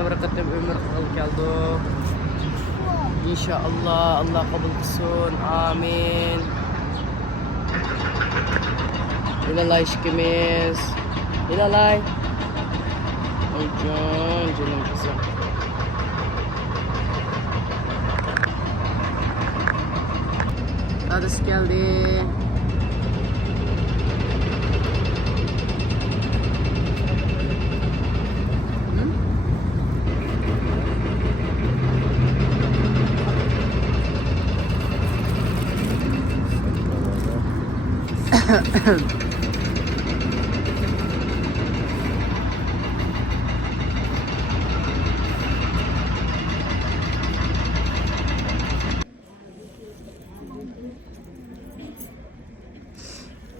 wabarakatuh. Ömür kaldı. İnşallah Allah kabul kılsın. Amin. İlalay şikimiz. İlalay. Ay canım kızım. Adres geldi.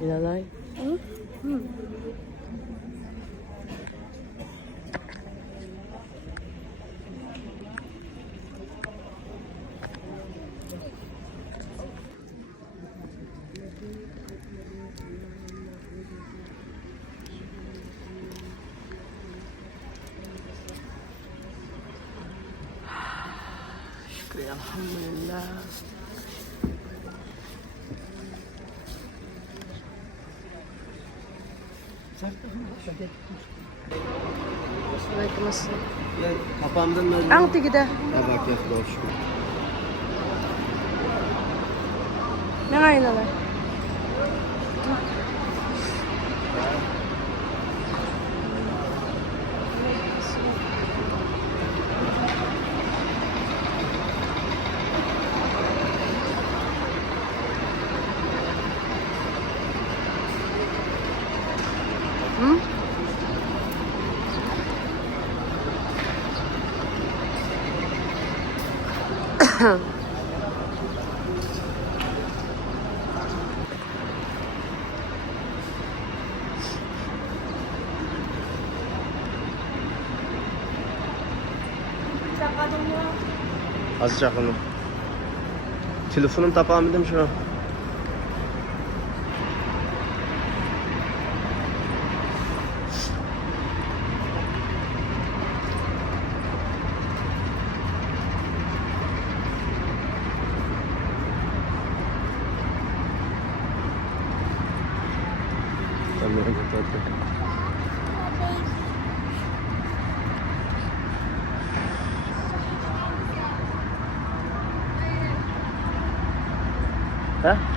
İlalay. Şükür elhamdülillah. Assalamualaikum. Papamdan da Ang tigida. bak ya boş. Ne nga ilalay? Az çakını. Telefonum tapamadım şu an. Ha?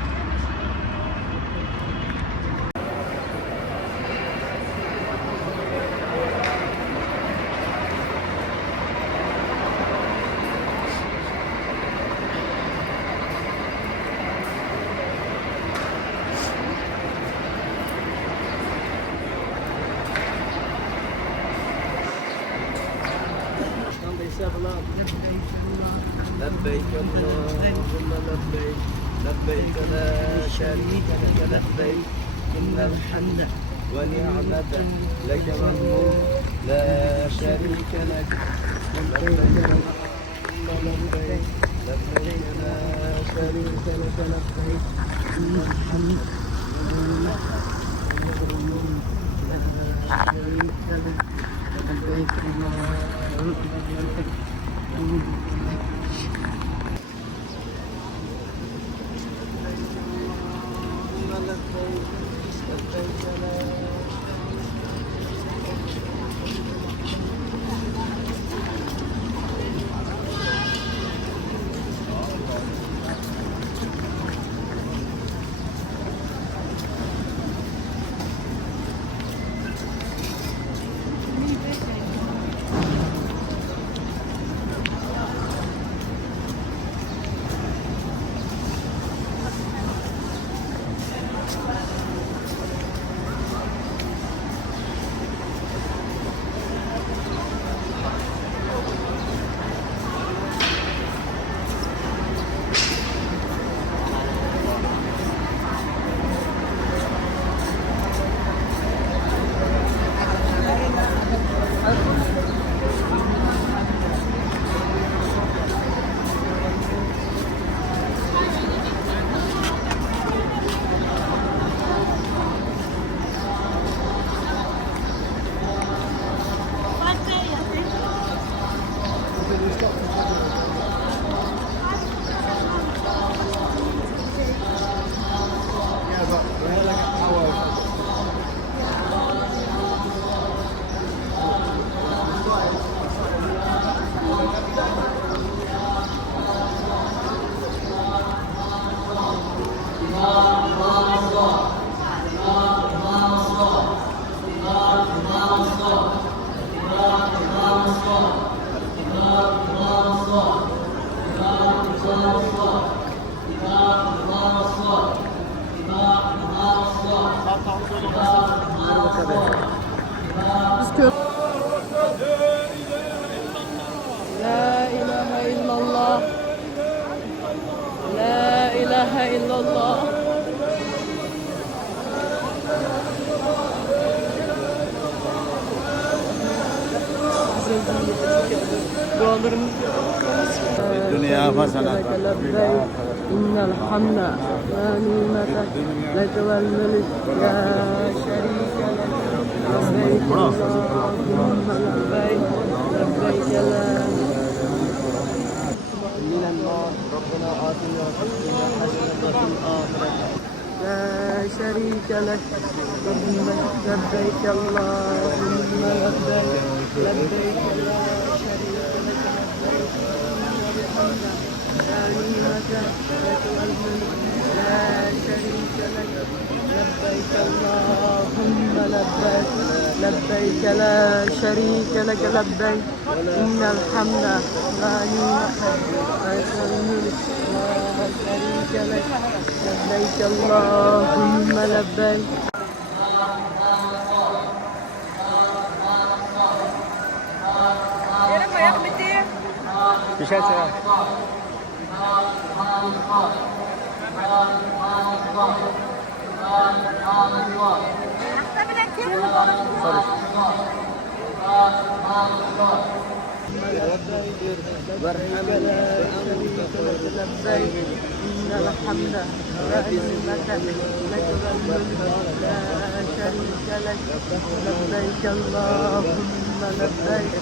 لبيك اللهم لبيك لبيك لا شريك لك لبيك إن الحمد ونعمة لك والملك لا شريك لك لبيك اللهم لبيك لبيك لا شريك لك لبيك إن الحمد لبيك إلا الله. Dualarımız الدنيا حسنة لبيك إن الحمد والنعمة لك والملك لا شريك لك لبيك اللهم لبيك لبيك لا من النار ربنا آتنا في الدنيا حسنة وفي الآخرة لا شريك لك لبيك اللهم لبيك لبيك لا شريك لك لبيك الحمد لا نعمة لك والملك لا شريك لك لبيك اللهم لبيك لبيك لا شريك لك لبيك إن الحمد لا نعمة لك والملك لا شريك لك لبيك اللهم لبيك. Bir şey söyle. لبيك لا شريك لك لبيك إن الحمد والنعمة لك والملك لا شريك لك لبيك اللهم لبيك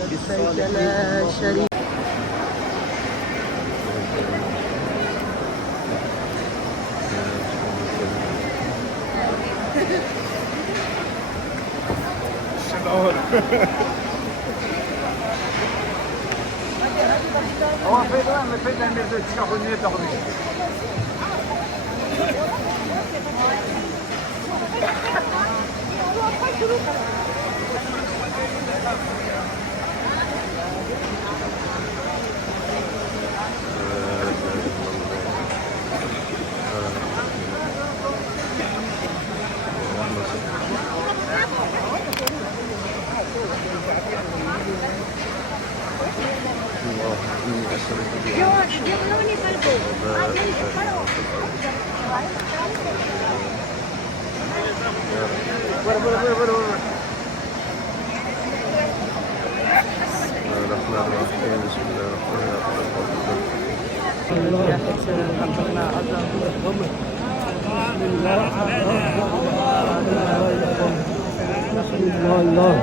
لبيك لا شريك. هو فين اللي تشوفوا النية تاخذ يا حسن ربنا عظم الله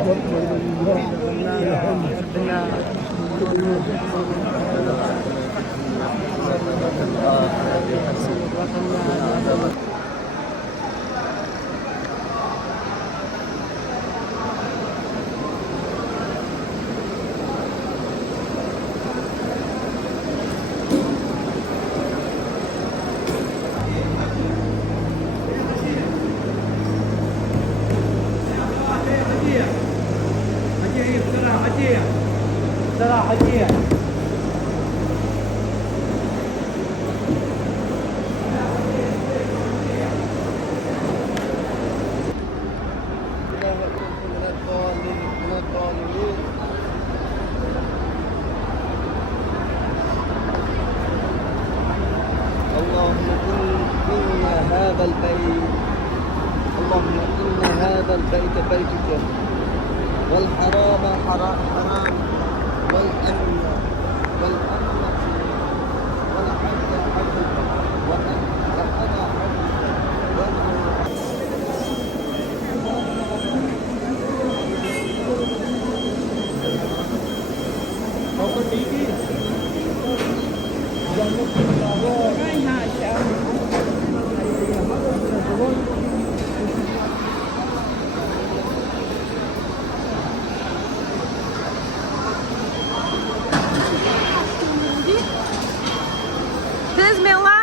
اللهم إن هذا البيت بيتك والحرام حرام والأمن والعبد عبدك وأنا عبدك بسم الله.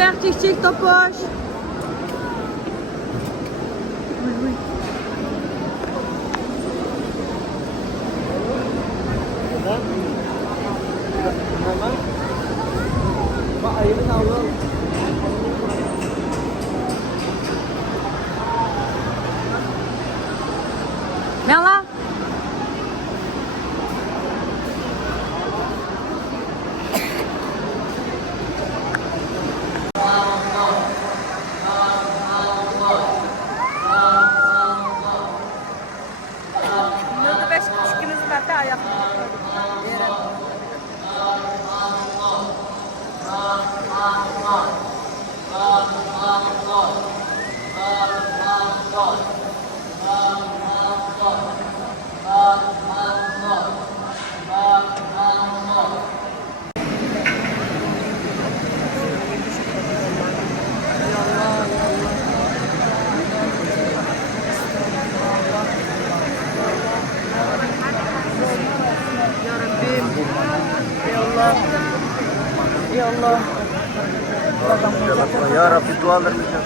Super, chic chic topoş. Viens là. Nöbet 5 küçük hizmette ayakta. Ya Rabbim. Ya Allah. Ya Allah. Ya Rabbi dualarımızı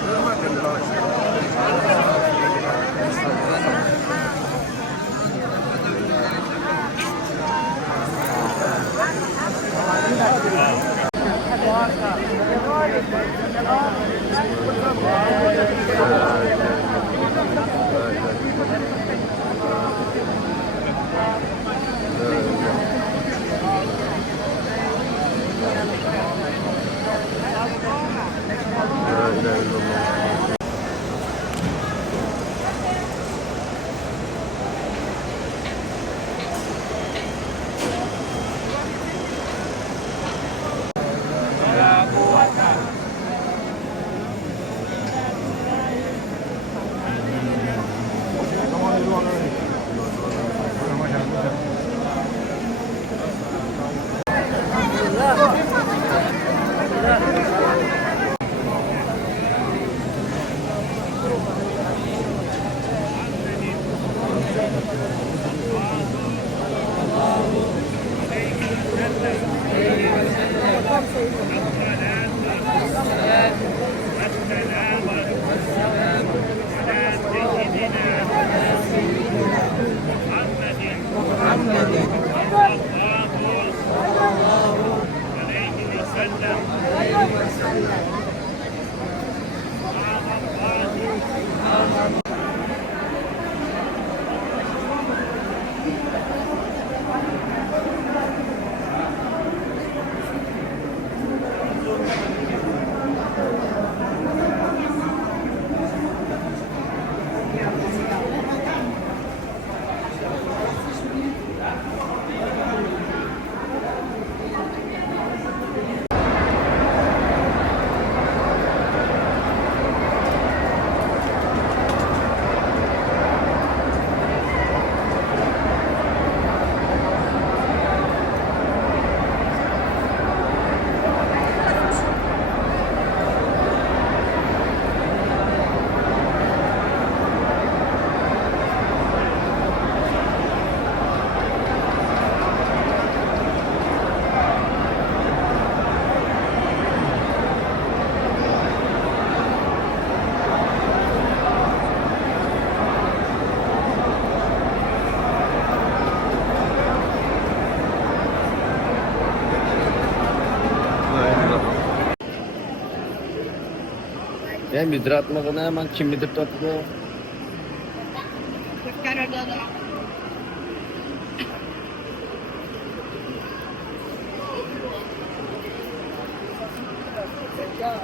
La ilahe illallah. Ya midrat mı kına hemen kim midrat tatlı? Ya,